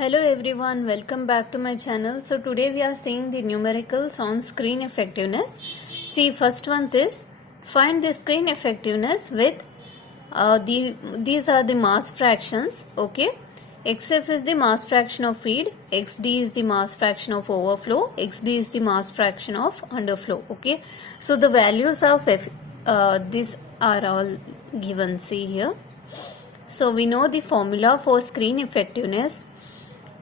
Hello everyone, welcome back to my channel. So today we are seeing the numericals on screen effectiveness. See, first one is find the screen effectiveness with these are the mass fractions. Okay, xf is the mass fraction of feed, xd is the mass fraction of overflow, xb is the mass fraction of underflow. Okay, so the values of these are all given. See here. So we know the formula for screen effectiveness.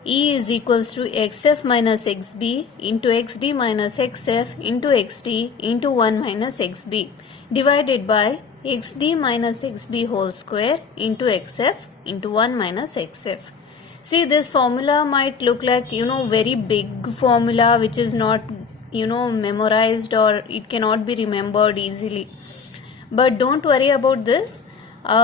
E is equals to xf minus xb into xd minus xf into xd into 1 minus xb divided by xd minus xb whole square into xf into 1 minus xf. See, this formula might look like, very big formula which is not, memorized, or it cannot be remembered easily. But don't worry about this.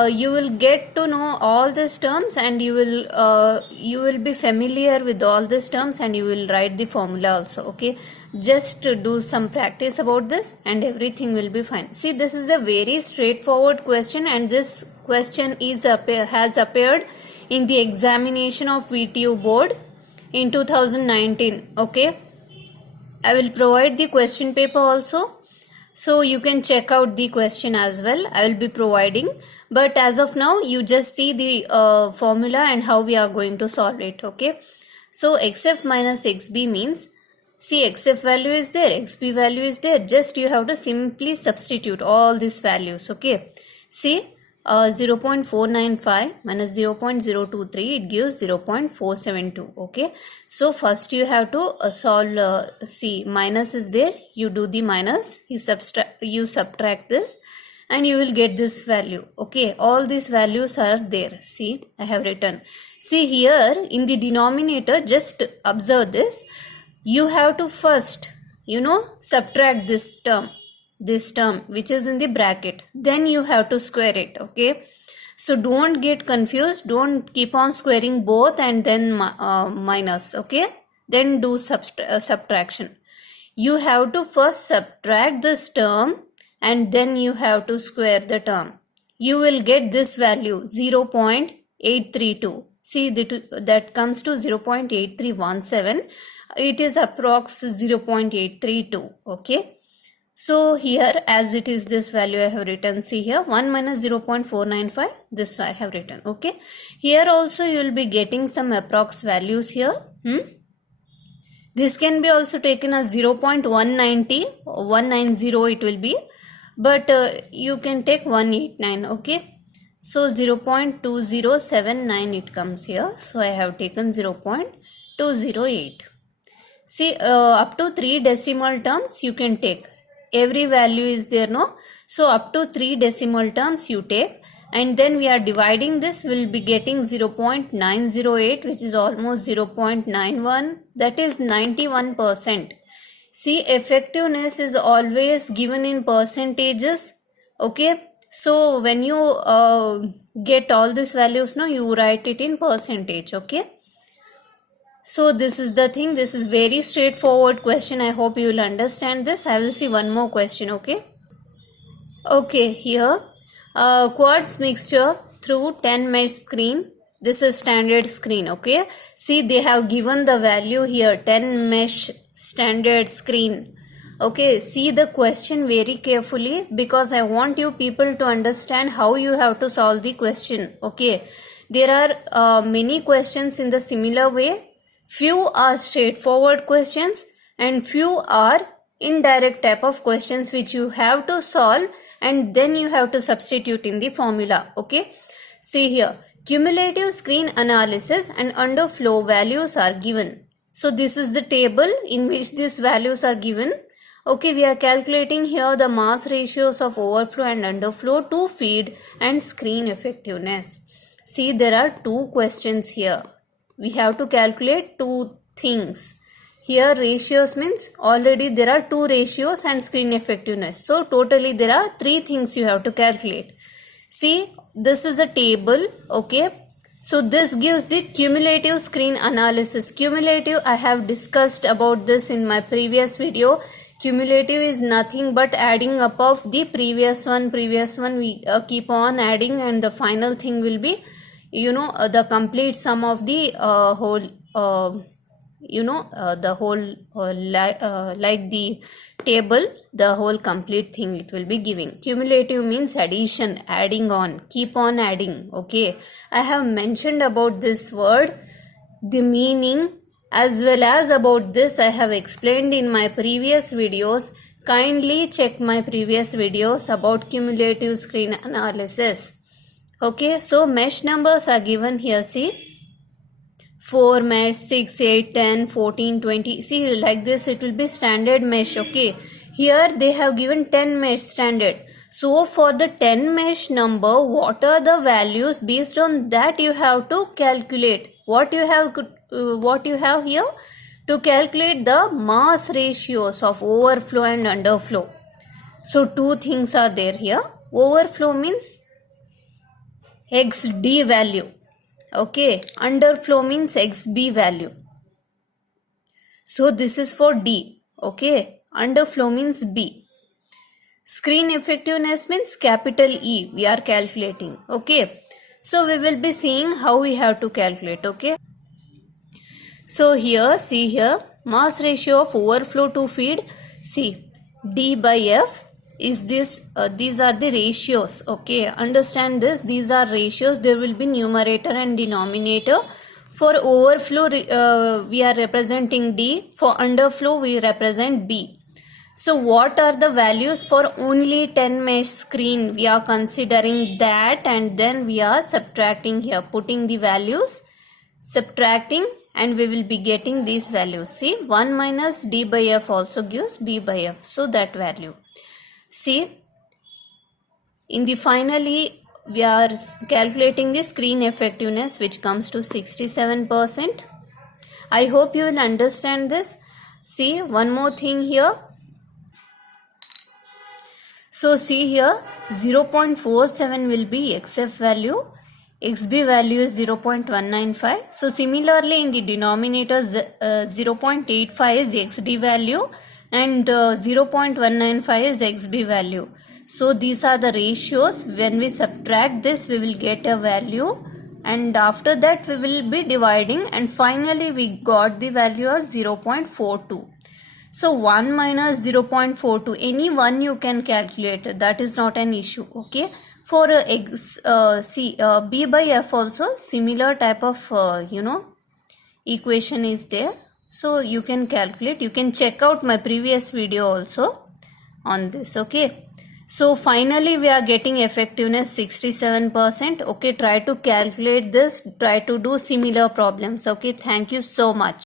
You will get to know all these terms, and you will be familiar with all these terms, and you will write the formula also. Okay, just to do some practice about this and everything will be fine. See, this is a very straightforward question, and this question has appeared in the examination of VTU board in 2019. Okay, I will provide the question paper also, so you can check out the question as well. I will be providing, but as of now you just see the formula and how we are going to solve it. Okay, so xf minus xb means, see, xf value is there, xb value is there, just you have to simply substitute all these values. Okay, see, 0.495 minus 0.023, it gives 0.472. Okay, so first you have to solve. See, minus is there, you do the minus, you subtract this, and you will get this value. Okay, all these values are there. See, I have written. See here in the denominator, just observe this. You have to first, subtract this term which is in the bracket, then you have to square it. Okay, so don't get confused, don't keep on squaring both and then minus. Okay, then do subtraction. You have to first subtract this term and then you have to square the term. You will get this value 0.832. see, that comes to 0.8317. it is approx 0.832. okay, so here, as it is this value I have written, see here 1 minus 0.495, this I have written. Okay, here also you will be getting some approx values here. This can be also taken as 0.190 or 190 it will be, but you can take 189. Okay, so 0.2079 it comes here, so I have taken 0.208. See, up to 3 decimal terms you can take. Every value is there, no? So up to 3 decimal terms you take, and then we are dividing this, will be getting 0.908, which is almost 0.91, that is 91%. See, effectiveness is always given in percentages. Okay, so when you get all these values, no, you write it in percentage. Okay, so this is the thing. This is very straightforward question. I hope you will understand this. I will see one more question. Okay. Okay, here quartz mixture through 10 mesh screen. This is standard screen. Okay. See, they have given the value here, 10 mesh standard screen. Okay, see the question very carefully, because I want you people to understand how you have to solve the question. Okay, there are many questions in the similar way. Few are straightforward questions and few are indirect type of questions which you have to solve and then you have to substitute in the formula. Okay, see here, cumulative screen analysis and underflow values are given. So this is the table in which these values are given. Okay, we are calculating here the mass ratios of overflow and underflow to feed and screen effectiveness. See, there are 2 questions here. We have to calculate 2 things. Here ratios means already there are 2 ratios and screen effectiveness. So totally there are 3 things you have to calculate. See, this is a table. Okay, so this gives the cumulative screen analysis. Cumulative, I have discussed about this in my previous video. Cumulative is nothing but adding up of the previous one. We keep on adding, and the final thing will be, the complete sum of the whole the whole like the table, the whole complete thing it will be giving. Cumulative means addition, adding on, keep on adding. Okay, I have mentioned about this word, the meaning, as well as about this I have explained in my previous videos. Kindly check my previous videos about cumulative screen analysis. Okay, so mesh numbers are given here. See, 4 mesh, 6, 8, 10, 14, 20. See, like this it will be standard mesh. Okay, here they have given 10 mesh standard. So for the 10 mesh number, what are the values? Based on that you have to calculate. What you have here? To calculate the mass ratios of overflow and underflow. So two things are there here. Overflow means XD value. Okay, underflow means XB value. So this is for D. Okay, underflow means B. Screen effectiveness means capital E we are calculating. Okay, so we will be seeing how we have to calculate. Okay, so here, see here, mass ratio of overflow to feed. See, D by F is this. These are the ratios. Okay, understand this. These are ratios. There will be numerator and denominator. For overflow, we are representing D. For underflow, we represent B. So what are the values for only 10 mesh screen? We are considering that, and then we are subtracting here, putting the values, subtracting, and we will be getting these values. See, 1 minus D by F also gives B by F. So that value. See, in the finally we are calculating the screen effectiveness, which comes to 67%. I hope you will understand this. See, one more thing here. So see here, 0.47 will be XF value, XB value is 0.195. So similarly in the denominator, 0.85 is XD value and 0.195 is XB value. So these are the ratios. When we subtract this, we will get a value, and after that we will be dividing, and finally we got the value as 0.42. So 1 minus 0.42, any one you can calculate, that is not an issue. Okay, for B by F also similar type of equation is there, so you can calculate. You can check out my previous video also on this. Okay, so finally we are getting effectiveness 67%. Okay, try to calculate this, try to do similar problems. Okay, thank you so much.